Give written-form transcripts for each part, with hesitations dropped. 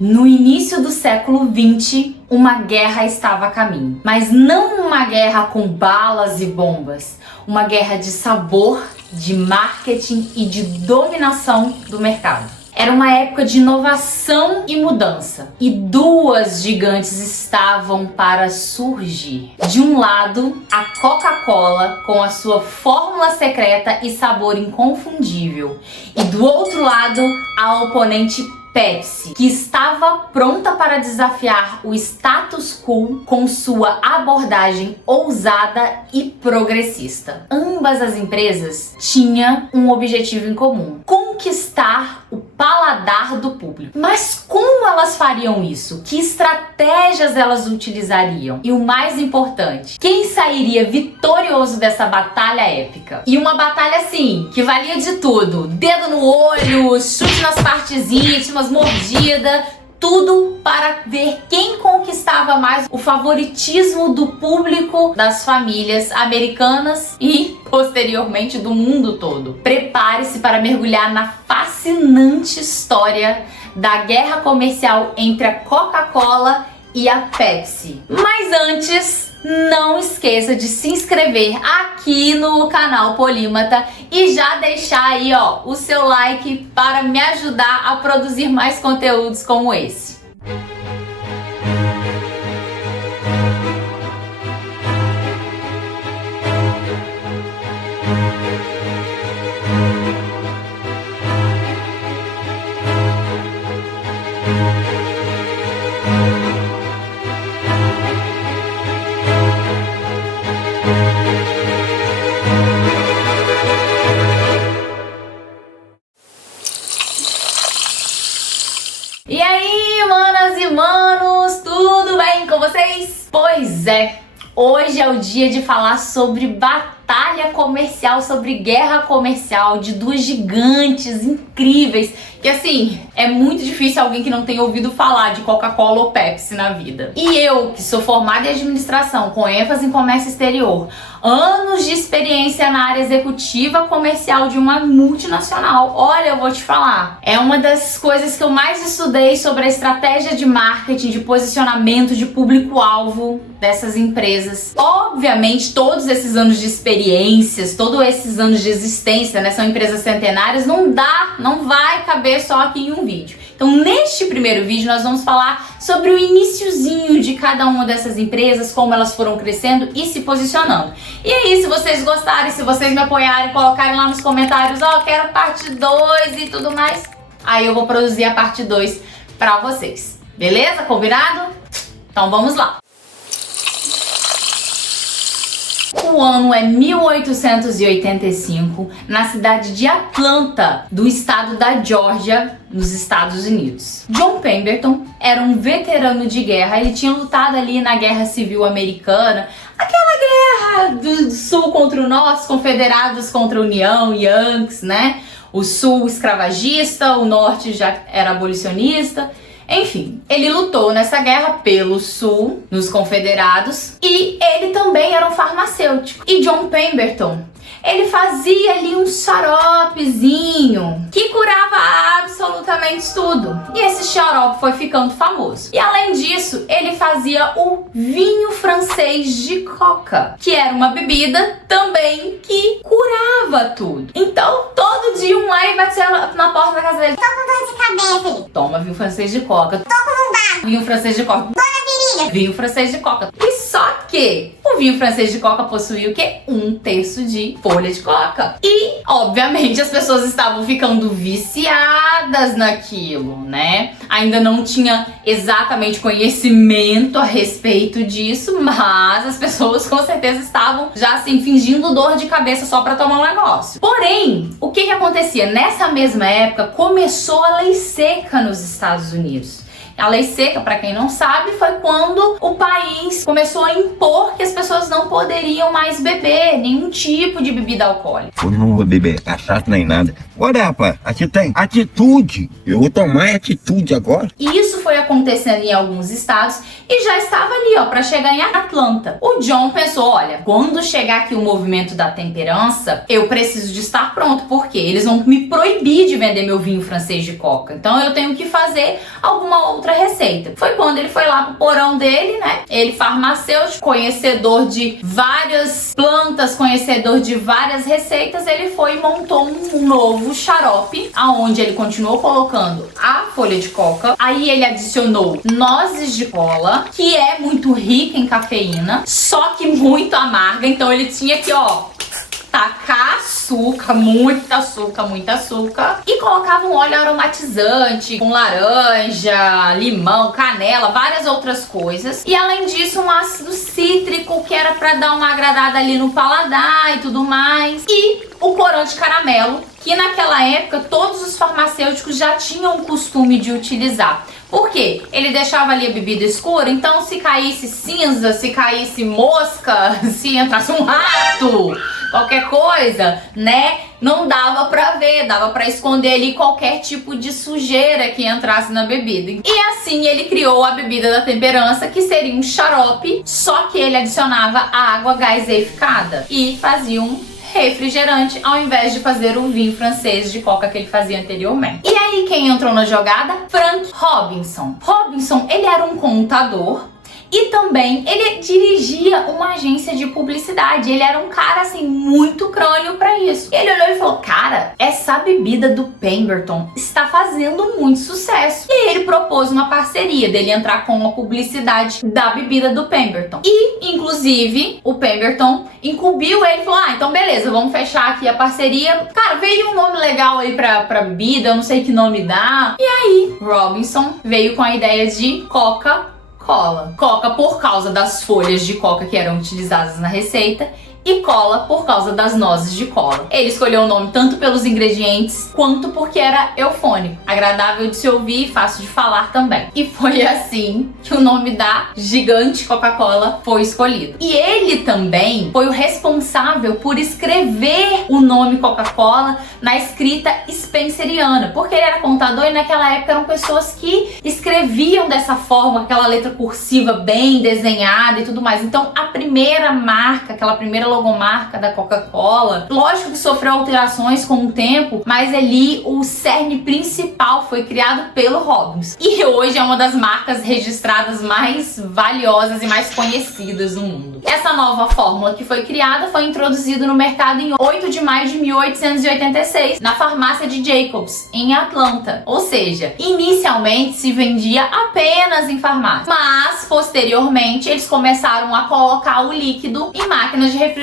No início do século XX, uma guerra estava a caminho. Mas não uma guerra com balas e bombas. Uma guerra de sabor, de marketing e de dominação do mercado. Era uma época de inovação e mudança. E duas gigantes estavam para surgir. De um lado, a Coca-Cola com a sua fórmula secreta e sabor inconfundível. E do outro lado, a oponente Pepsi, que estava pronta para desafiar o status quo com sua abordagem ousada e progressista. Ambas as empresas tinham um objetivo em comum: conquistar o paladar do público. Mas como elas fariam isso? Que estratégias elas utilizariam? E o mais importante, quem sairia vitorioso dessa batalha épica? E uma batalha assim, que valia de tudo: dedo no olho, chute nas partes íntimas, mordida, tudo para ver quem conquistava mais o favoritismo do público, das famílias americanas e, posteriormente, do mundo todo. Prepare-se para mergulhar na fascinante história da guerra comercial entre a Coca-Cola e a Pepsi. Mas antes, não esqueça de se inscrever aqui no canal Polímata e já deixar aí, ó, o seu like para me ajudar a produzir mais conteúdos como esse. E aí, manas e manos, tudo bem com vocês? Pois é, hoje é o dia de falar sobre batalha comercial, sobre guerra comercial de duas gigantes incríveis. Que assim, é muito difícil alguém que não tenha ouvido falar de Coca-Cola ou Pepsi na vida. E eu, que sou formada em administração, com ênfase em comércio exterior, anos de experiência na área executiva comercial de uma multinacional. Olha, eu vou te falar, é uma das coisas que eu mais estudei sobre a estratégia de marketing, de posicionamento, de público-alvo dessas empresas. Obviamente, todos esses anos de experiências, todos esses anos de existência, né, são empresas centenárias, não vai caber só aqui em um vídeo. Então, neste primeiro vídeo, nós vamos falar sobre o iniciozinho de cada uma dessas empresas, como elas foram crescendo e se posicionando. E aí, se vocês gostarem, se vocês me apoiarem, colocarem lá nos comentários, ó, quero parte 2 e tudo mais, aí eu vou produzir a parte 2 pra vocês. Beleza? Combinado? Então vamos lá. O ano é 1885, na cidade de Atlanta, do estado da Geórgia, nos Estados Unidos. John Pemberton era um veterano de guerra, ele tinha lutado ali na Guerra Civil Americana, aquela guerra do Sul contra o Norte, confederados contra a União, Yankees, né? O Sul escravagista, o Norte já era abolicionista. Enfim, ele lutou nessa guerra pelo Sul, nos confederados, e ele também era um farmacêutico. E John Pemberton, ele fazia ali um xaropezinho que curava absolutamente tudo. E esse xarope foi ficando famoso. E além disso, ele fazia o vinho francês de coca, que era uma bebida também que curava tudo. Então, todo dia um lá e batia na porta da casa dele. Tô com dor de cabeça. Ele toma vinho francês de coca. Tô com lombar. Vinho francês de coca. Dor na virilha. Vinho francês de coca. E só que o vinho francês de coca possuía o quê? 1/3 de folha de coca. E, obviamente, as pessoas estavam ficando viciadas naquilo, né? Ainda não tinha exatamente conhecimento a respeito disso, mas as pessoas com certeza estavam já assim fingindo dor de cabeça só para tomar um negócio. Porém, o que acontecia? Nessa mesma época começou a lei seca nos Estados Unidos. A lei seca, para quem não sabe, foi quando o país começou a impor que as pessoas não poderiam mais beber nenhum tipo de bebida alcoólica. Eu não vou beber cachaça nem nada. Olha, rapaz, aqui tem atitude. Eu vou tomar atitude agora. E isso foi acontecendo em alguns estados e já estava ali, ó, para chegar em Atlanta. O John pensou, olha, quando chegar aqui o movimento da temperança, eu preciso de estar pronto, porque eles vão me proibir de vender meu vinho francês de coca. Então eu tenho que fazer alguma outra outra receita. Foi quando ele foi lá pro porão dele, né? Ele farmacêutico, conhecedor de várias plantas, conhecedor de várias receitas, ele foi e montou um novo xarope, aonde ele continuou colocando a folha de coca. Aí ele adicionou nozes de cola, que é muito rica em cafeína, só que muito amarga. Então ele tinha que, ó, tacar açúcar, muito açúcar, e colocava um óleo aromatizante com laranja, limão, canela, várias outras coisas. E além disso, um ácido cítrico que era pra dar uma agradada ali no paladar e tudo mais. E o corante caramelo, que naquela época todos os farmacêuticos já tinham o costume de utilizar. Por quê? Ele deixava ali a bebida escura, então se caísse cinza, se caísse mosca, se entrasse um rato, qualquer coisa, né? Não dava pra ver, dava pra esconder ali qualquer tipo de sujeira que entrasse na bebida. E assim ele criou a bebida da temperança, que seria um xarope, só que ele adicionava a água gaseificada e fazia um refrigerante ao invés de fazer o vinho francês de coca que ele fazia anteriormente. E aí quem entrou na jogada? Frank Robinson. Robinson, ele era um contador e também ele dirigia uma agência de publicidade. Ele era um cara assim muito crânio pra isso. Ele olhou e falou: cara, essa bebida do Pemberton está fazendo muito sucesso. E aí ele propôs uma parceria dele entrar com a publicidade da bebida do Pemberton. E inclusive o Pemberton incumbiu ele e falou: ah, então beleza, vamos fechar aqui a parceria. Cara, veio um nome legal aí pra bebida, eu não sei que nome dá. E aí Robinson veio com a ideia de Coca-Cola. Coca por causa das folhas de coca que eram utilizadas na receita e cola por causa das nozes de cola. Ele escolheu o nome tanto pelos ingredientes quanto porque era eufônico, agradável de se ouvir e fácil de falar também. E foi assim que o nome da gigante Coca-Cola foi escolhido. E ele também foi o responsável por escrever o nome Coca-Cola na escrita spenceriana, porque ele era contador e naquela época eram pessoas que escreviam dessa forma, aquela letra cursiva bem desenhada e tudo mais. Então a primeira marca, aquela primeira logomarca da Coca-Cola, lógico que sofreu alterações com o tempo, mas ali o cerne principal foi criado pelo Robinson. E hoje é uma das marcas registradas mais valiosas e mais conhecidas do mundo. Essa nova fórmula que foi criada foi introduzida no mercado em 8 de maio de 1886, na farmácia de Jacobs, em Atlanta. Ou seja, inicialmente se vendia apenas em farmácia, mas posteriormente eles começaram a colocar o líquido em máquinas de refrigerante.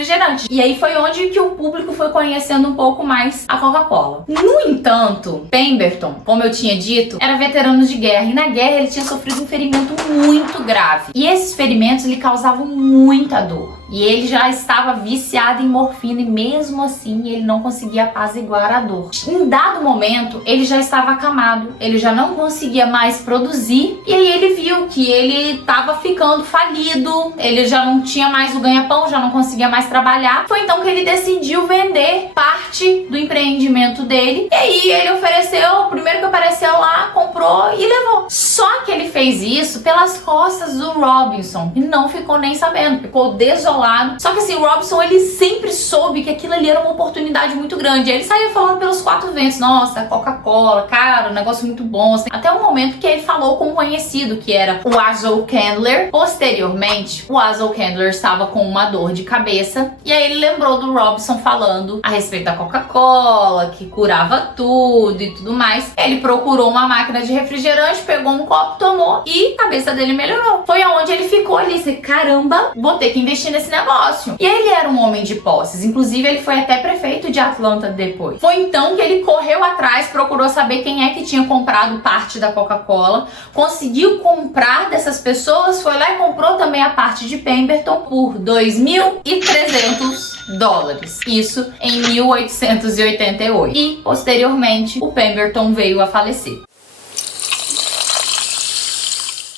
E aí foi onde que o público foi conhecendo um pouco mais a Coca-Cola. No entanto, Pemberton, como eu tinha dito, era veterano de guerra e na guerra ele tinha sofrido um ferimento muito grave. E esses ferimentos lhe causavam muita dor. E ele já estava viciado em morfina e mesmo assim ele não conseguia apaziguar a dor. Em dado momento, ele já estava acamado, ele já não conseguia mais produzir e aí ele viu que ele estava ficando falido, ele já não tinha mais o ganha-pão, já não conseguia mais trabalhar. Foi então que ele decidiu vender parte do empreendimento dele e aí ele ofereceu, o primeiro que apareceu lá, comprou e levou. Só que ele fez isso pelas costas do Robinson e não ficou nem sabendo, ficou desolado. Só que assim, o Robinson, ele sempre soube que aquilo ali era uma oportunidade muito grande. Ele saiu falando pelos quatro ventos: nossa, Coca-Cola, cara, um negócio muito bom. Até o momento que ele falou com um conhecido, que era o Asa Candler. Posteriormente, o Asa Candler estava com uma dor de cabeça e aí ele lembrou do Robinson falando a respeito da Coca-Cola, que curava tudo e tudo mais. Ele procurou uma máquina de refrigerante, pegou um copo, tomou e a cabeça dele melhorou. Foi aonde ele ficou ali, assim: caramba, vou ter que investir nesse negócio. E ele era um homem de posses, inclusive ele foi até prefeito de Atlanta depois. Foi então que ele correu atrás, procurou saber quem é que tinha comprado parte da Coca-Cola, conseguiu comprar dessas pessoas, foi lá e comprou também a parte de Pemberton por $2.300. Isso em 1888. E posteriormente o Pemberton veio a falecer.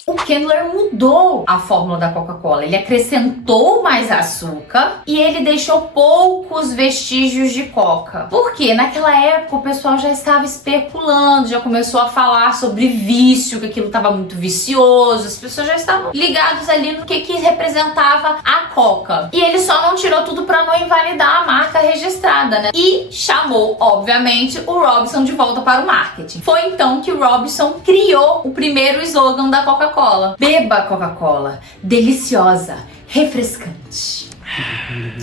O Candler mudou a fórmula da Coca-Cola. Ele acrescentou mais açúcar e ele deixou poucos vestígios de coca. Porque naquela época o pessoal já estava especulando, já começou a falar sobre vício, que aquilo estava muito vicioso, as pessoas já estavam ligadas ali no que representava a coca. E ele só não tirou tudo para não invalidar a marca registrada, né? E chamou, obviamente, o Robinson de volta para o marketing. Foi então que o Robinson criou o primeiro slogan da Coca-Cola: beba Coca-Cola, deliciosa, refrescante.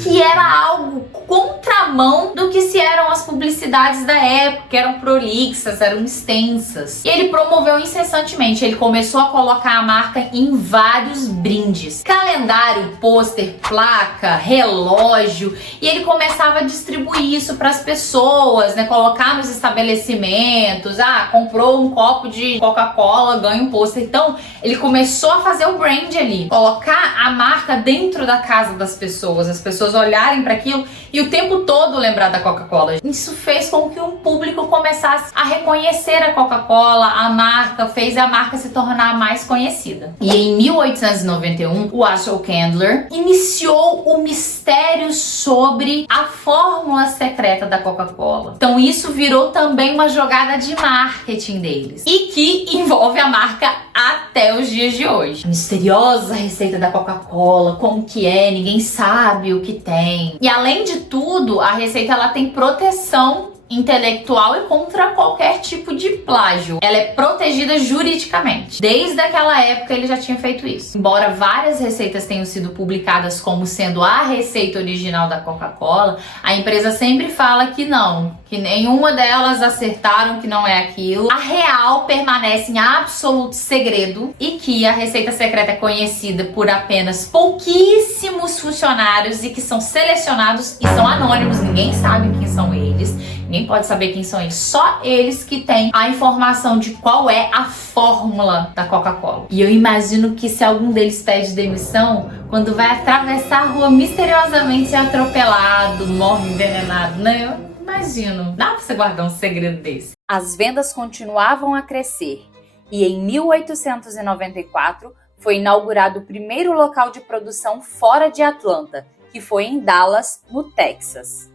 Que era algo contramão do que se eram as publicidades da época, que eram prolixas, eram extensas. E ele promoveu incessantemente, ele começou a colocar a marca em vários brindes. Calendário, pôster, placa, relógio, e ele começava a distribuir isso para as pessoas, né? Colocar nos estabelecimentos, comprou um copo de Coca-Cola, ganha um pôster. Então, ele começou a fazer o brand ali, colocar a marca dentro da casa das pessoas, as pessoas olharem para aquilo e o tempo todo lembrar da Coca-Cola. Isso fez com que um público começasse a reconhecer a Coca-Cola, a marca, fez a marca se tornar mais conhecida. E em 1891, o Asa Candler iniciou o mistério sobre a fórmula secreta da Coca-Cola. Então isso virou também uma jogada de marketing deles e que envolve a marca até os dias de hoje. Misteriosa receita da Coca-Cola, como que é, ninguém sabe o que tem. E além de tudo, a receita ela tem proteção intelectual e contra qualquer tipo de plágio. Ela é protegida juridicamente. Desde aquela época ele já tinha feito isso. Embora várias receitas tenham sido publicadas como sendo a receita original da Coca-Cola, a empresa sempre fala que não, que nenhuma delas acertaram, que não é aquilo. A real permanece em absoluto segredo e que a receita secreta é conhecida por apenas pouquíssimos funcionários e que são selecionados e são anônimos, ninguém sabe quem são eles. Ninguém pode saber quem são eles, só eles que têm a informação de qual é a fórmula da Coca-Cola. E eu imagino que se algum deles pede demissão, quando vai atravessar a rua misteriosamente é atropelado, morre envenenado, né? Eu imagino. Dá pra você guardar um segredo desse. As vendas continuavam a crescer e em 1894 foi inaugurado o primeiro local de produção fora de Atlanta, que foi em Dallas, no Texas.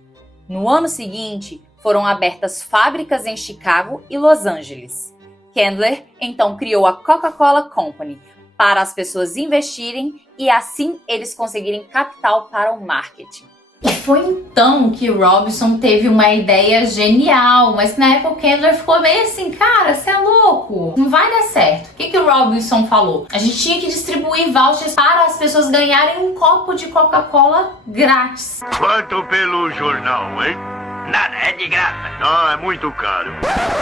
No ano seguinte, foram abertas fábricas em Chicago e Los Angeles. Candler então criou a Coca-Cola Company para as pessoas investirem e assim eles conseguirem capital para o marketing. E foi então que o Robinson teve uma ideia genial, mas na época o Candler ficou meio assim, cara, você é louco, não vai dar certo. O que o Robinson falou? A gente tinha que distribuir vouchers para as pessoas ganharem um copo de Coca-Cola grátis. Quanto pelo jornal, hein? Nada, é de graça. Não, é muito caro.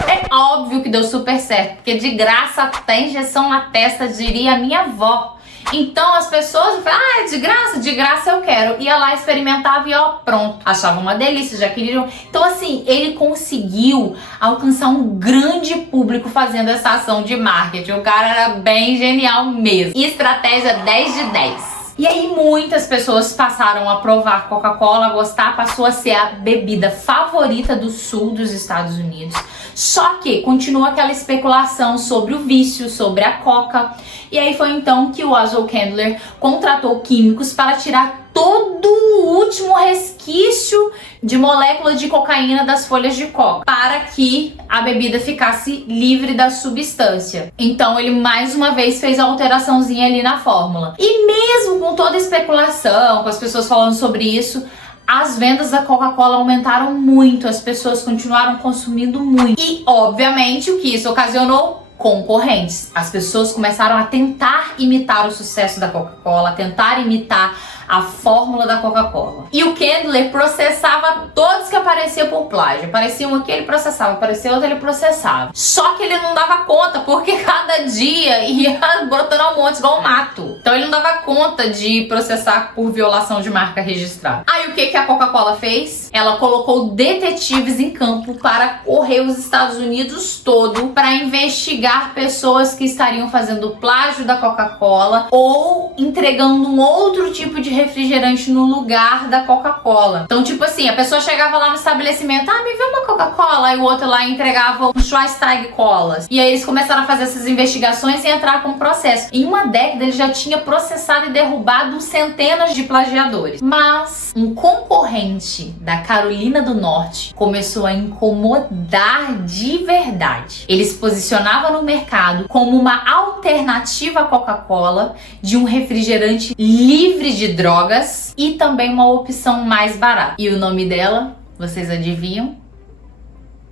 É óbvio que deu super certo, porque de graça até injeção na testa, diria a minha avó. Então as pessoas falavam, é de graça eu quero. Ia lá, experimentava e ó, pronto. Achava uma delícia, já queriam. Então assim, ele conseguiu alcançar um grande público fazendo essa ação de marketing. O cara era bem genial mesmo. E estratégia 10 de 10. E aí muitas pessoas passaram a provar Coca-Cola, a gostar, passou a ser a bebida favorita do sul dos Estados Unidos. Só que continua aquela especulação sobre o vício, sobre a coca. E aí foi então que o Asa Candler contratou químicos para tirar todo o último resquício de molécula de cocaína das folhas de coca, para que a bebida ficasse livre da substância. Então ele mais uma vez fez a alteraçãozinha ali na fórmula. E mesmo com toda a especulação, com as pessoas falando sobre isso, as vendas da Coca-Cola aumentaram muito, as pessoas continuaram consumindo muito. E, obviamente, o que isso ocasionou? Concorrentes. As pessoas começaram a tentar imitar o sucesso da Coca-Cola, a tentar imitar a fórmula da Coca-Cola. E o Candler processava todos que apareciam por plágio. Aparecia um aqui, ele processava. Aparecia outro, ele processava. Só que ele não dava conta, porque cada dia ia brotando um monte igual um mato. Então ele não dava conta de processar por violação de marca registrada. Aí o que a Coca-Cola fez? Ela colocou detetives em campo para correr os Estados Unidos todo para investigar investigar pessoas que estariam fazendo plágio da Coca-Cola ou entregando um outro tipo de refrigerante no lugar da Coca-Cola. Então, tipo assim, a pessoa chegava lá no estabelecimento, me vê uma Coca-Cola, e o outro lá entregava um Schweinsteiger Colas. E aí eles começaram a fazer essas investigações e entrar com o processo. Em uma década ele já tinha processado e derrubado centenas de plagiadores. Mas um concorrente da Carolina do Norte começou a incomodar de verdade. Ele se posicionava no mercado como uma alternativa à Coca-Cola, de um refrigerante livre de drogas e também uma opção mais barata. E o nome dela, vocês adivinham?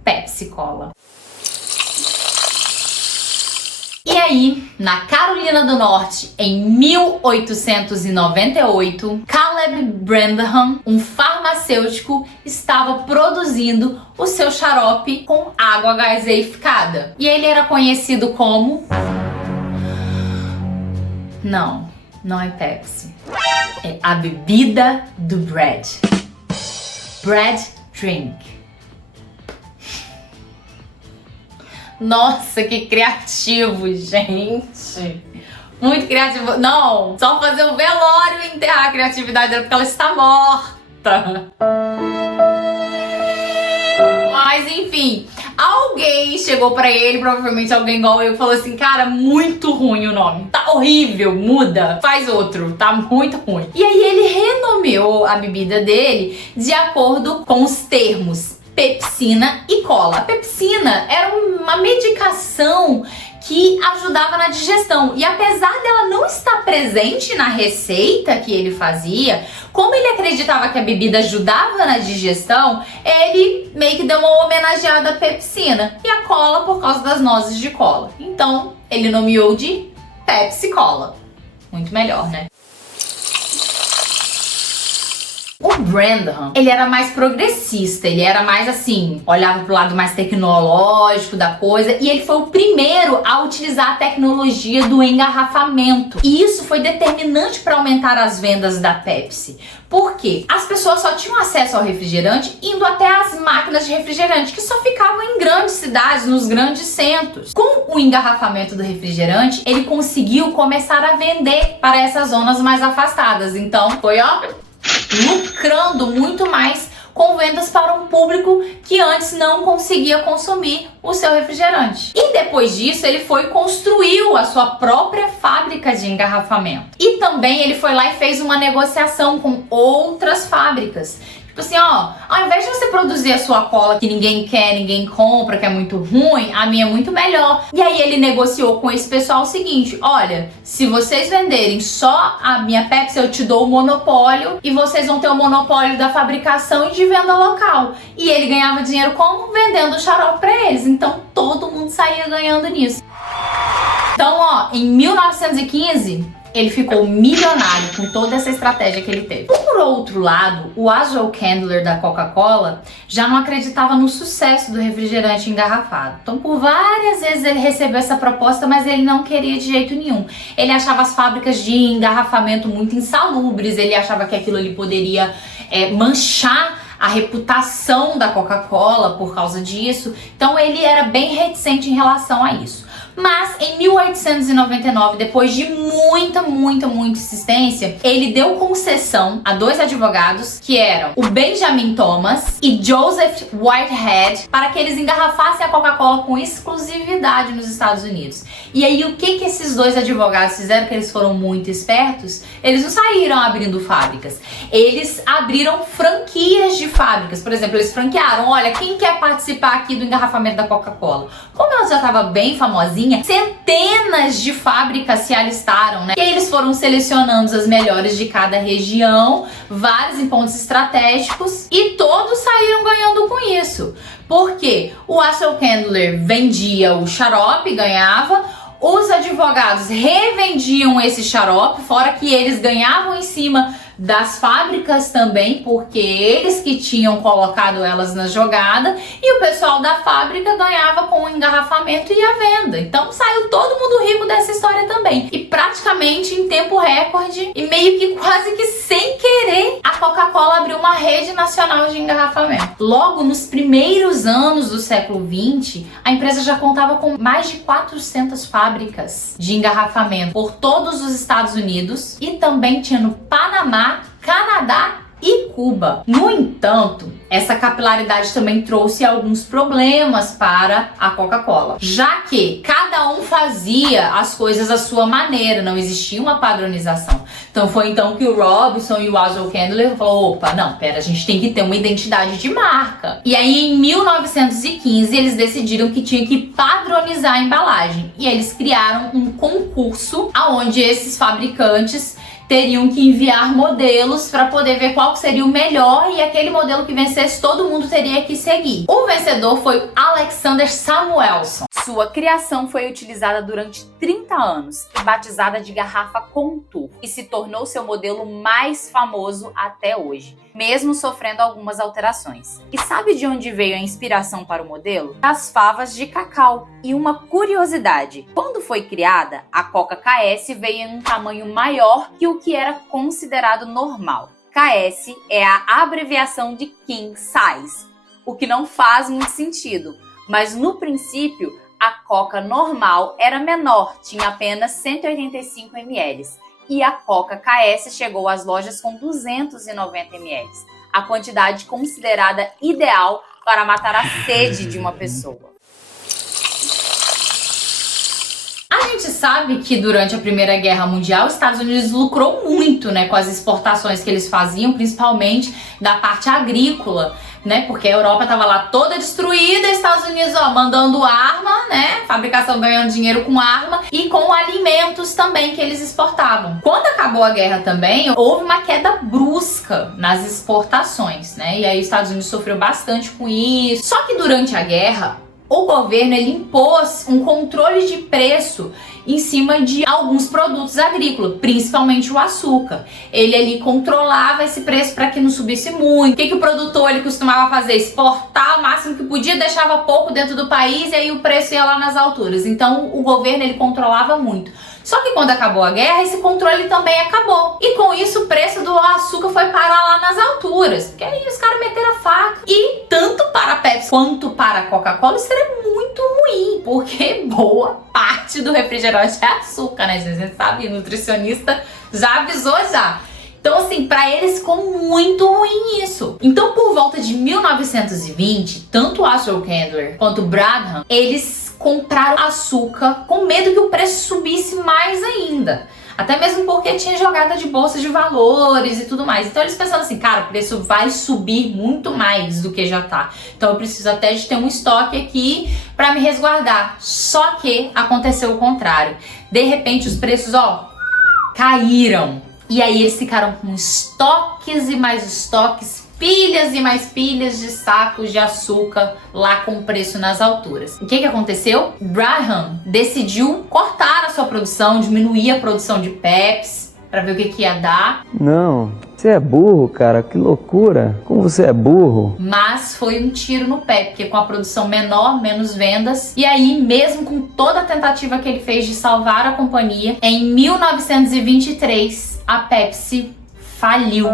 Pepsi Cola. E aí, na Carolina do Norte, em 1898, Caleb Branham, um farmacêutico, estava produzindo o seu xarope com água gaseificada. E ele era conhecido como... Não é Pepsi. É a bebida do Brad. Brad Drink. Nossa, que criativo, gente. Muito criativo. Não, só fazer o velório e enterrar a criatividade dela, porque ela está morta. Mas enfim, alguém chegou pra ele, provavelmente alguém igual eu, e falou assim: cara, muito ruim o nome, tá horrível, muda, faz outro, tá muito ruim. E aí ele renomeou a bebida dele de acordo com os termos pepsina e cola. A pepsina era uma medicação que ajudava na digestão. E apesar dela não estar presente na receita que ele fazia, como ele acreditava que a bebida ajudava na digestão, ele meio que deu uma homenageada à pepsina. E a cola por causa das nozes de cola. Então, ele nomeou de Pepsi Cola. Muito melhor, né? O Branham, ele era mais progressista, ele era mais assim, olhava pro lado mais tecnológico da coisa, e ele foi o primeiro a utilizar a tecnologia do engarrafamento. E isso foi determinante para aumentar as vendas da Pepsi. Por quê? As pessoas só tinham acesso ao refrigerante indo até as máquinas de refrigerante, que só ficavam em grandes cidades, nos grandes centros. Com o engarrafamento do refrigerante, ele conseguiu começar a vender para essas zonas mais afastadas. Então, foi, lucrando muito mais com vendas para um público que antes não conseguia consumir o seu refrigerante. E depois disso, ele foi e construiu a sua própria fábrica de engarrafamento. E também ele foi lá e fez uma negociação com outras fábricas. Tipo assim, ao invés de você produzir a sua cola que ninguém quer, ninguém compra, que é muito ruim, a minha é muito melhor. E aí ele negociou com esse pessoal o seguinte: olha, se vocês venderem só a minha Pepsi, eu te dou o monopólio e vocês vão ter o monopólio da fabricação e de venda local. E ele ganhava dinheiro como? Vendendo o xarope pra eles. Então todo mundo saía ganhando nisso. Então, em 1915... ele ficou milionário com toda essa estratégia que ele teve. Por outro lado, o Asa Candler da Coca-Cola já não acreditava no sucesso do refrigerante engarrafado. Então, por várias vezes ele recebeu essa proposta, mas ele não queria de jeito nenhum. Ele achava as fábricas de engarrafamento muito insalubres, ele achava que aquilo ali poderia manchar a reputação da Coca-Cola por causa disso. Então, ele era bem reticente em relação a isso. Mas em 1899, depois de muita insistência, ele deu concessão a dois advogados, que eram o Benjamin Thomas e Joseph Whitehead, para que eles engarrafassem a Coca-Cola com exclusividade nos Estados Unidos. E aí o que esses dois advogados fizeram, que eles foram muito espertos? Eles não saíram abrindo fábricas, eles abriram franquias de fábricas. Por exemplo, eles franquearam: olha, quem quer participar aqui do engarrafamento da Coca-Cola? Como ela já estava bem famosinha, centenas de fábricas se alistaram, né? E aí eles foram selecionando as melhores de cada região, vários em pontos estratégicos, e todos saíram ganhando com isso. Por quê? O Asa Candler vendia o xarope, ganhava. Os advogados revendiam esse xarope, fora que eles ganhavam em cima das fábricas também, porque eles que tinham colocado elas na jogada, e o pessoal da fábrica ganhava com o engarrafamento e a venda. Então saiu todo mundo rico dessa história também. E praticamente em tempo recorde, e meio que quase que sem querer, a Coca-Cola abriu uma rede nacional de engarrafamento. Logo nos primeiros anos do século XX, a empresa já contava com mais de 400 fábricas de engarrafamento por todos os Estados Unidos e também tinha no Panamá, Canadá e Cuba. No entanto, essa capilaridade também trouxe alguns problemas para a Coca-Cola, já que cada um fazia as coisas à sua maneira, não existia uma padronização. Então foi então que o Robinson e o Ozell Candler falou, opa, não, pera, a gente tem que ter uma identidade de marca. E aí em 1915 eles decidiram que tinha que padronizar a embalagem e eles criaram um concurso aonde esses fabricantes teriam que enviar modelos para poder ver qual seria o melhor e aquele modelo que vencesse todo mundo teria que seguir. O vencedor foi Alexander Samuelson. Sua criação foi utilizada durante 30 anos e batizada de garrafa Contour e se tornou seu modelo mais famoso até hoje, mesmo sofrendo algumas alterações. E sabe de onde veio a inspiração para o modelo? Das favas de cacau. E uma curiosidade, quando foi criada, a Coca KS veio em um tamanho maior que o que era considerado normal. KS é a abreviação de King Size, o que não faz muito sentido, mas no princípio a Coca normal era menor, tinha apenas 185 ml, e a Coca KS chegou às lojas com 290 ml, a quantidade considerada ideal para matar a sede de uma pessoa. A gente sabe que durante a Primeira Guerra Mundial, os Estados Unidos lucrou muito, né, com as exportações que eles faziam, principalmente da parte agrícola, né, porque a Europa estava lá toda destruída, os Estados Unidos, mandando arma, né, fabricação ganhando dinheiro com arma e com alimentos também que eles exportavam. Quando acabou a guerra também, houve uma queda brusca nas exportações, né, e aí os Estados Unidos sofreu bastante com isso. Só que durante a guerra, o governo ele impôs um controle de preço em cima de alguns produtos agrícolas, principalmente o açúcar. Ele ali controlava esse preço para que não subisse muito. O que o produtor ele costumava fazer? Exportar o máximo que podia, deixava pouco dentro do país e aí o preço ia lá nas alturas. Então o governo ele controlava muito. Só que quando acabou a guerra, esse controle também acabou. E com isso o preço do açúcar foi parar lá nas alturas. Porque aí os caras meteram a faca. E tanto para a Pepsi quanto para a Coca-Cola isso era muito ruim. Porque boa parte do refrigerante é açúcar, né? A gente sabe, o nutricionista já avisou já. Então, assim, para eles ficou muito ruim isso. Então, por volta de 1920, tanto o Ozell Candler quanto o Bradham, eles compraram açúcar com medo que o preço subisse mais ainda. Até mesmo porque tinha jogada de bolsa de valores e tudo mais. Então eles pensaram assim, cara, o preço vai subir muito mais do que já tá. Então eu preciso até de ter um estoque aqui para me resguardar. Só que aconteceu o contrário. De repente os preços, caíram. E aí eles ficaram com estoques e mais estoques, pilhas e mais pilhas de sacos de açúcar lá com preço nas alturas. O que aconteceu? Bradham decidiu cortar a sua produção, diminuir a produção de Pepsi para ver o que ia dar. Não, você é burro, cara, que loucura. Como você é burro. Mas foi um tiro no pé, porque com a produção menor, menos vendas. E aí, mesmo com toda a tentativa que ele fez de salvar a companhia, em 1923, a Pepsi faliu.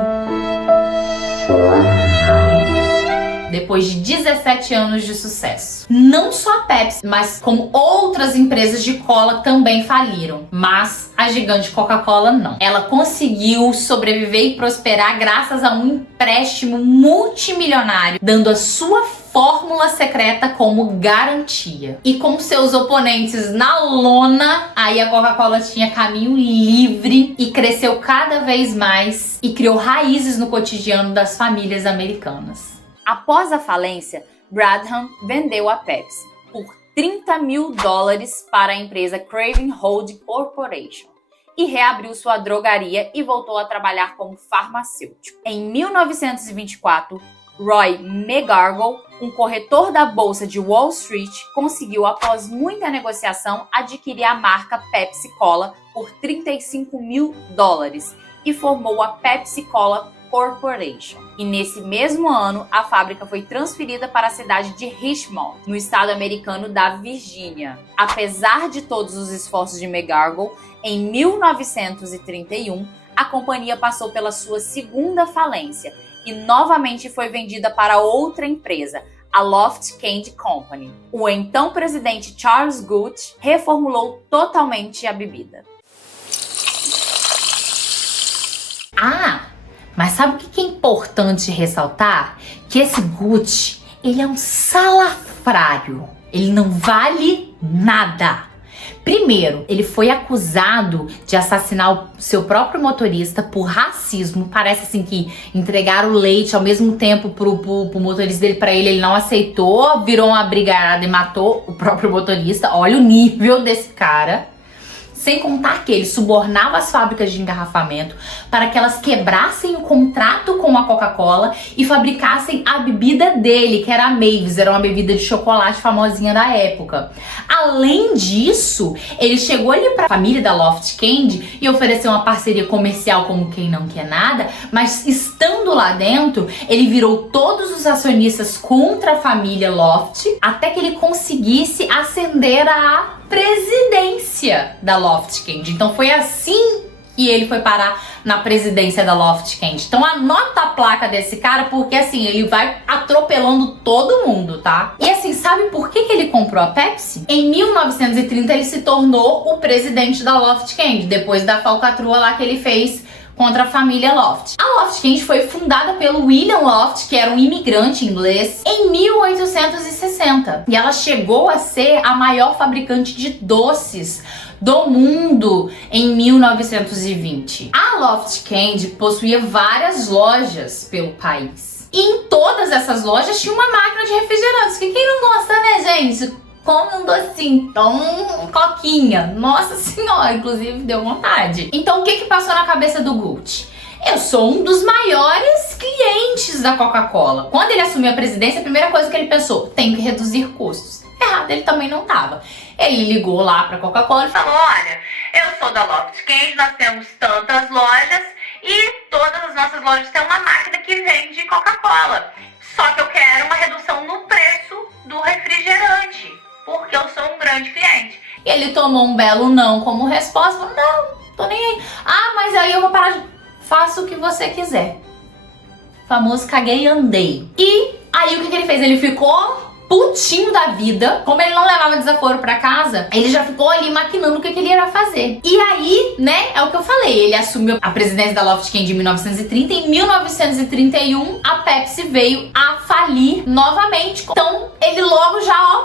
Depois de 17 anos de sucesso. Não só a Pepsi, mas como outras empresas de cola também faliram. Mas a gigante Coca-Cola não. Ela conseguiu sobreviver e prosperar graças a um empréstimo multimilionário, dando a sua fórmula secreta como garantia. E com seus oponentes na lona, aí a Coca-Cola tinha caminho livre e cresceu cada vez mais e criou raízes no cotidiano das famílias americanas. Após a falência, Bradham vendeu a Pepsi por $30 mil para a empresa Craven Holding Corporation e reabriu sua drogaria e voltou a trabalhar como farmacêutico. Em 1924, Roy McGargle, um corretor da bolsa de Wall Street, conseguiu, após muita negociação, adquirir a marca Pepsi Cola por $35 mil e formou a Pepsi Cola Corporation. E nesse mesmo ano, a fábrica foi transferida para a cidade de Richmond, no estado americano da Virgínia. Apesar de todos os esforços de McGargle, em 1931, a companhia passou pela sua segunda falência e novamente foi vendida para outra empresa, a Loft Candy Company. O então presidente Charles Gooch reformulou totalmente a bebida. Mas sabe o que é importante ressaltar? Que esse Gooch, ele é um salafrário. Ele não vale nada. Primeiro, ele foi acusado de assassinar o seu próprio motorista por racismo. Parece assim que entregaram o leite ao mesmo tempo pro motorista dele pra ele não aceitou, virou uma brigarada e matou o próprio motorista. Olha o nível desse cara. Sem contar que ele subornava as fábricas de engarrafamento para que elas quebrassem o contrato com a Coca-Cola e fabricassem a bebida dele, que era a Mavis, era uma bebida de chocolate famosinha da época. Além disso, ele chegou ali para a família da Loft Candy e ofereceu uma parceria comercial como quem não quer nada, mas estando lá dentro, ele virou todos os acionistas contra a família Loft até que ele conseguisse ascender a presidência da Loft Candy. Então foi assim que ele foi parar na presidência da Loft Candy. Então anota a placa desse cara, porque assim, ele vai atropelando todo mundo, tá? E assim, sabe por que ele comprou a Pepsi? Em 1930 ele se tornou o presidente da Loft Candy, depois da falcatrua lá que ele fez contra a família Loft. A Loft Candy foi fundada pelo William Loft, que era um imigrante inglês, em 1860. E ela chegou a ser a maior fabricante de doces do mundo em 1920. A Loft Candy possuía várias lojas pelo país. E em todas essas lojas tinha uma máquina de refrigerantes, que quem não gosta, né, gente? Come um docinho, toma um coquinha. Nossa senhora, inclusive deu vontade. Então o que passou na cabeça do Gooch? Eu sou um dos maiores clientes da Coca-Cola. Quando ele assumiu a presidência, a primeira coisa que ele pensou, tem que reduzir custos. Errado ele também não tava. Ele ligou lá pra Coca-Cola e falou, olha, eu sou da Loft Candy, nós temos tantas lojas e todas as nossas lojas têm uma máquina que vende Coca-Cola. Só que eu quero uma redução no preço do refrigerante, porque eu sou um grande cliente. E ele tomou um belo não como resposta, falou, não, tô nem aí. Mas aí eu vou parar de... Faça o que você quiser. Famoso caguei e andei. E aí o que ele fez? Ele ficou putinho da vida. Como ele não levava desaforo pra casa, ele já ficou ali maquinando o que ele ia fazer. E aí, né, é o que eu falei, ele assumiu a presidência da Loft Candy em 1930. Em 1931, a Pepsi veio a falir novamente. Então, ele logo já,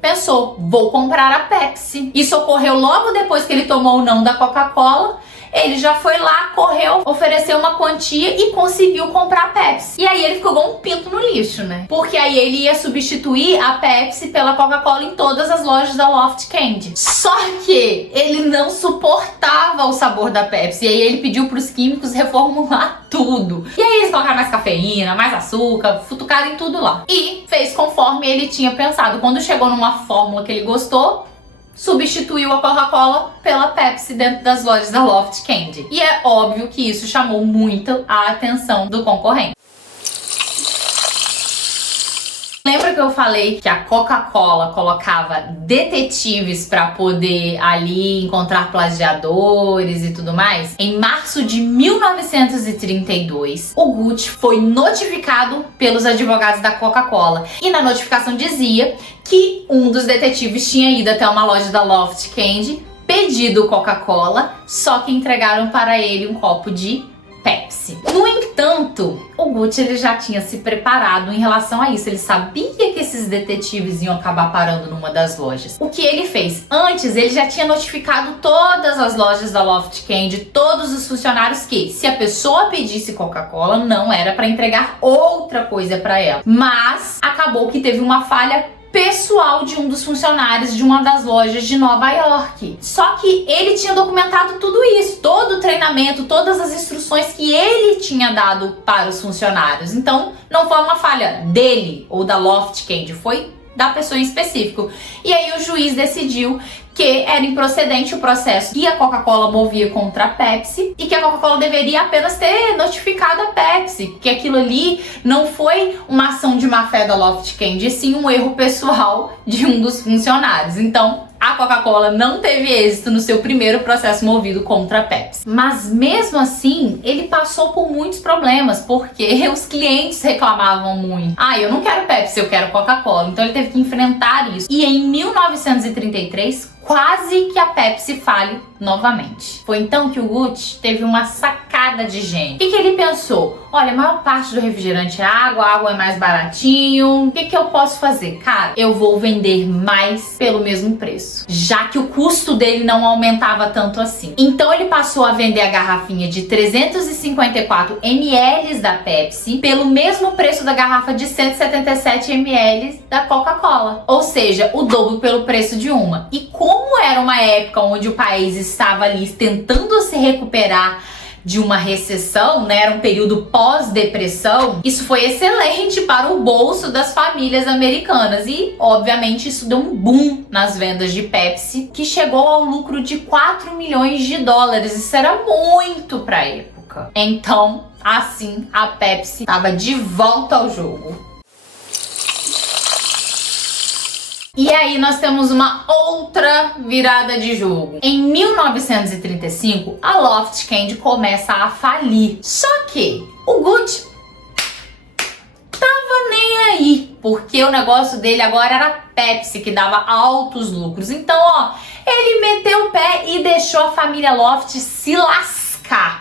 pensou, vou comprar a Pepsi. Isso ocorreu logo depois que ele tomou o não da Coca-Cola. Ele já foi lá, correu, ofereceu uma quantia e conseguiu comprar a Pepsi. E aí ele ficou igual um pinto no lixo, né? Porque aí ele ia substituir a Pepsi pela Coca-Cola em todas as lojas da Loft Candy. Só que ele não suportava o sabor da Pepsi. E aí ele pediu pros químicos reformular tudo. E aí eles colocaram mais cafeína, mais açúcar, futucaram em tudo lá. E fez conforme ele tinha pensado. Quando chegou numa fórmula que ele gostou, substituiu a Coca-Cola pela Pepsi dentro das lojas da Loft Candy. E é óbvio que isso chamou muito a atenção do concorrente. Lembra que eu falei que a Coca-Cola colocava detetives para poder ali encontrar plagiadores e tudo mais? Em março de 1932, o Gooch foi notificado pelos advogados da Coca-Cola. E na notificação dizia que um dos detetives tinha ido até uma loja da Loft Candy, pedido Coca-Cola, só que entregaram para ele um copo de Pepsi. No entanto, o Gooch ele já tinha se preparado em relação a isso. Ele sabia que esses detetives iam acabar parando numa das lojas. O que ele fez? Antes, ele já tinha notificado todas as lojas da Loft Candy, todos os funcionários, que se a pessoa pedisse Coca-Cola, não era para entregar outra coisa para ela. Mas acabou que teve uma falha pessoal de um dos funcionários de uma das lojas de Nova York. Só que ele tinha documentado tudo isso, todo o treinamento, todas as instruções que ele tinha dado para os funcionários. Então, não foi uma falha dele ou da Loft Candy, foi da pessoa em específico. E aí o juiz decidiu que era improcedente o processo que a Coca-Cola movia contra a Pepsi e que a Coca-Cola deveria apenas ter notificado a Pepsi, que aquilo ali não foi uma ação de má fé da Loft Candy, e sim um erro pessoal de um dos funcionários. Então, a Coca-Cola não teve êxito no seu primeiro processo movido contra a Pepsi. Mas mesmo assim, ele passou por muitos problemas, porque os clientes reclamavam muito. Ah, eu não quero Pepsi, eu quero Coca-Cola. Então ele teve que enfrentar isso. E em 1933, quase que a Pepsi fale novamente. Foi então que o Gucci teve uma sacada de gênio. O que ele pensou? Olha, a maior parte do refrigerante é água, a água é mais baratinho. O que eu posso fazer? Cara, eu vou vender mais pelo mesmo preço, já que o custo dele não aumentava tanto assim. Então ele passou a vender a garrafinha de 354 ml da Pepsi pelo mesmo preço da garrafa de 177 ml da Coca-Cola. Ou seja, o dobro pelo preço de uma. E como era uma época onde o país estava ali tentando se recuperar de uma recessão, né? Era um período pós-depressão. Isso foi excelente para o bolso das famílias americanas e, obviamente, isso deu um boom nas vendas de Pepsi, que chegou ao lucro de 4 milhões de dólares. Isso era muito para a época. Então, assim, a Pepsi estava de volta ao jogo. E aí nós temos uma outra virada de jogo. Em 1935, a Loft Candy começa a falir. Só que o Gucci tava nem aí, porque o negócio dele agora era Pepsi, que dava altos lucros. Então, ó, ele meteu o pé e deixou a família Loft se lascar.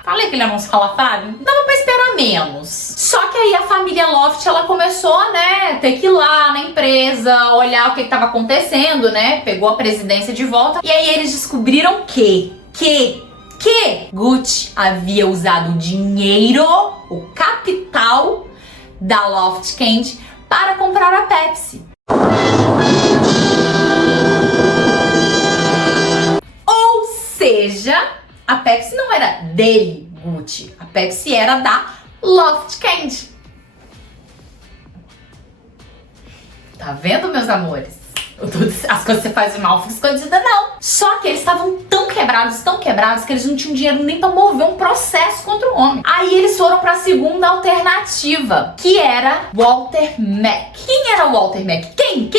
Falei que ele era um salafrário? Dava pra esperar menos. Só que aí a família Loft, ela começou, né, ter que ir lá na empresa, olhar o que tava acontecendo, né? Pegou a presidência de volta. E aí eles descobriram que Gucci havia usado o dinheiro, o capital da Loft Candy para comprar a Pepsi. Ou seja, a Pepsi não era dele, Gucci. A Pepsi era da Loft Candy. Tá vendo, meus amores? As coisas que você faz de mal ficam escondidas, não. Só que eles estavam tão quebrados, que eles não tinham dinheiro nem pra mover um processo contra o homem. Aí eles foram pra segunda alternativa, que era Walter Mack. Quem era Walter Mack? Quem?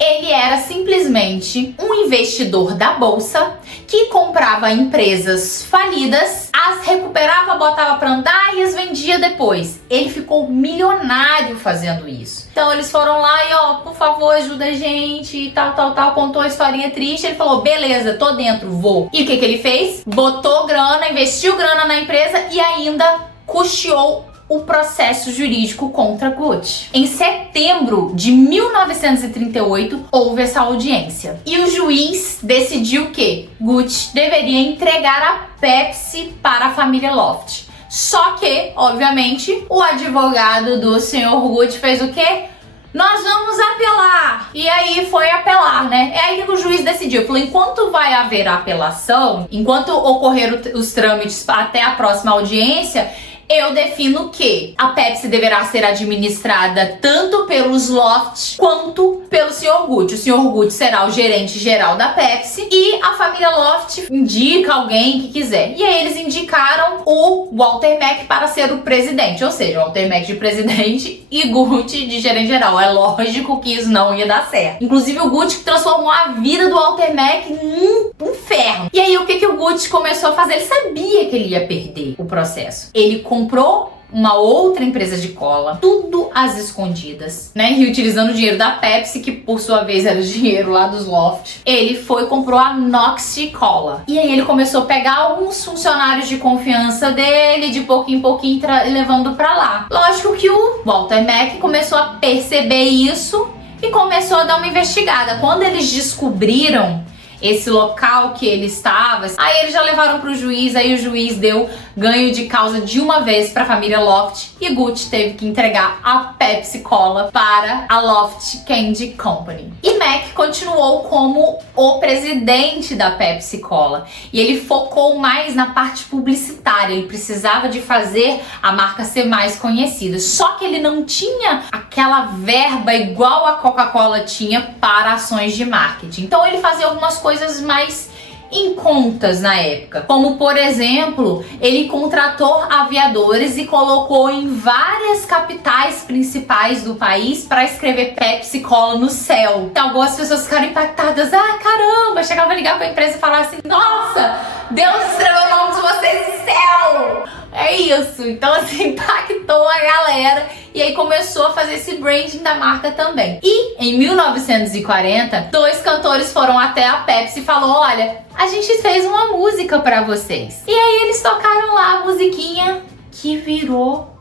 Ele era simplesmente um investidor da bolsa que comprava empresas falidas, as recuperava, botava pra andar e as vendia depois. Ele ficou milionário fazendo isso. Então eles foram lá e, ó, por favor, ajuda a gente e tal, contou a historinha triste. Ele falou, beleza, tô dentro, vou. E o que ele fez? Botou grana, investiu grana na empresa e ainda custeou o processo jurídico contra Gucci. Em setembro de 1938, houve essa audiência. E o juiz decidiu que Gucci deveria entregar a Pepsi para a família Loft. Só que, obviamente, o advogado do senhor Gucci fez o quê? Nós vamos apelar. E aí foi apelar, né? É aí que o juiz decidiu. Falou, enquanto vai haver a apelação, enquanto ocorrer os trâmites até a próxima audiência, eu defino que a Pepsi deverá ser administrada tanto pelos Loft quanto pelo Sr. Gucci. O Sr. Gucci será o gerente geral da Pepsi e a família Loft indica alguém que quiser. E aí eles indicaram o Walter Mack para ser o presidente, ou seja, Walter Mack de presidente e Gucci de gerente geral. É lógico que isso não ia dar certo. Inclusive o Gucci transformou a vida do Walter Mack num inferno. E aí o que o Gucci começou a fazer? Ele sabia que ele ia perder o processo. Ele comprou uma outra empresa de cola, tudo às escondidas, né? E utilizando o dinheiro da Pepsi, que por sua vez era o dinheiro lá dos Loft, ele foi e comprou a Noxy Cola. E aí ele começou a pegar alguns funcionários de confiança dele, de pouquinho em pouquinho, levando pra lá. Lógico que o Walter Mack começou a perceber isso e começou a dar uma investigada. Quando eles descobriram esse local que ele estava, aí eles já levaram pro juiz, aí o juiz deu ganho de causa de uma vez para a família Loft e Gucci teve que entregar a Pepsi Cola para a Loft Candy Company. E Mack continuou como o presidente da Pepsi Cola e ele focou mais na parte publicitária, ele precisava de fazer a marca ser mais conhecida, só que ele não tinha aquela verba igual a Coca-Cola tinha para ações de marketing, então ele fazia algumas coisas mais em contas na época. Como, por exemplo, ele contratou aviadores e colocou em várias capitais principais do país para escrever Pepsi Cola no céu. Então, algumas pessoas ficaram impactadas. Ah, caramba! Chegava a ligar para a empresa e falar assim: nossa, Deus escreveu o nome de vocês no céu! É isso. Então, assim, impactou a galera. E aí começou a fazer esse branding da marca também. E em 1940, 2 cantores foram até a Pepsi e falou: olha, a gente fez uma música pra vocês. E aí eles tocaram lá a musiquinha que virou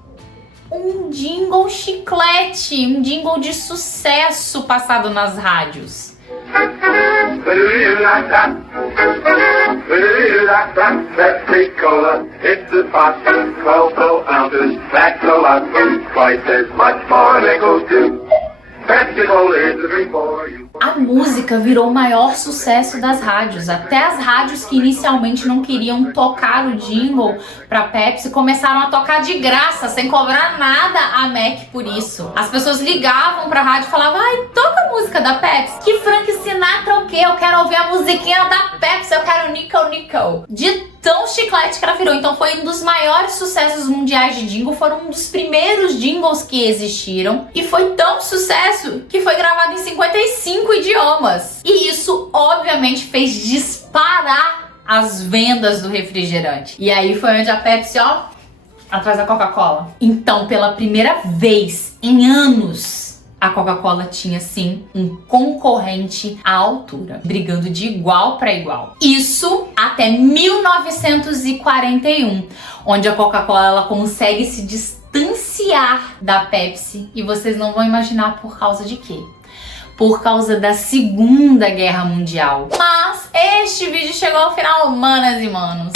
um jingle chiclete, um jingle de sucesso passado nas rádios. Pepsi Cola, it's a pot, 12 ounces, that's a lot, twice as much more nickel too. Pepsi Cola is the drink for you. A música virou o maior sucesso das rádios. Até as rádios que inicialmente não queriam tocar o jingle pra Pepsi começaram a tocar de graça, sem cobrar nada a Mac por isso. As pessoas ligavam pra rádio e falavam: ai, toca a música da Pepsi. Que Frank Sinatra o quê? Eu quero ouvir a musiquinha da Pepsi, eu quero Nickel Nickel. De tão chiclete que ela virou. Então foi um dos maiores sucessos mundiais de jingle. Foram um dos primeiros jingles que existiram. E foi tão sucesso que foi gravado em 55 idiomas. E isso, obviamente, fez disparar as vendas do refrigerante. E aí foi onde a Pepsi, ó, atrás da Coca-Cola. Então, pela primeira vez em anos, a Coca-Cola tinha, sim, um concorrente à altura, brigando de igual para igual. Isso até 1941, onde a Coca-Cola ela consegue se distanciar da Pepsi. E vocês não vão imaginar por causa de quê? Por causa da Segunda Guerra Mundial. Mas este vídeo chegou ao final, manas e manos.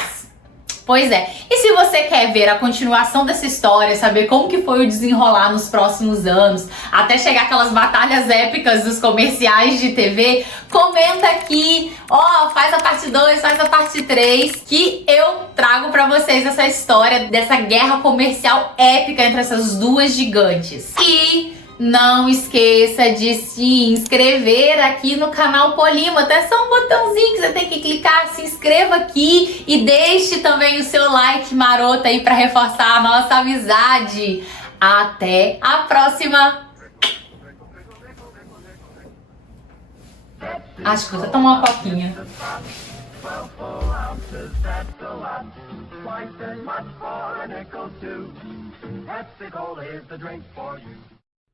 Pois é, e se você quer ver a continuação dessa história, saber como que foi o desenrolar nos próximos anos, até chegar aquelas batalhas épicas dos comerciais de TV, comenta aqui, ó, faz a parte 2, faz a parte 3, que eu trago pra vocês essa história dessa guerra comercial épica entre essas duas gigantes. E não esqueça de se inscrever aqui no canal Polímata. É só um botãozinho que você tem que clicar. Se inscreva aqui e deixe também o seu like maroto aí para reforçar a nossa amizade. Até a próxima! Acho que vou tomar uma coquinha. Pepsi Cola is the drink for you.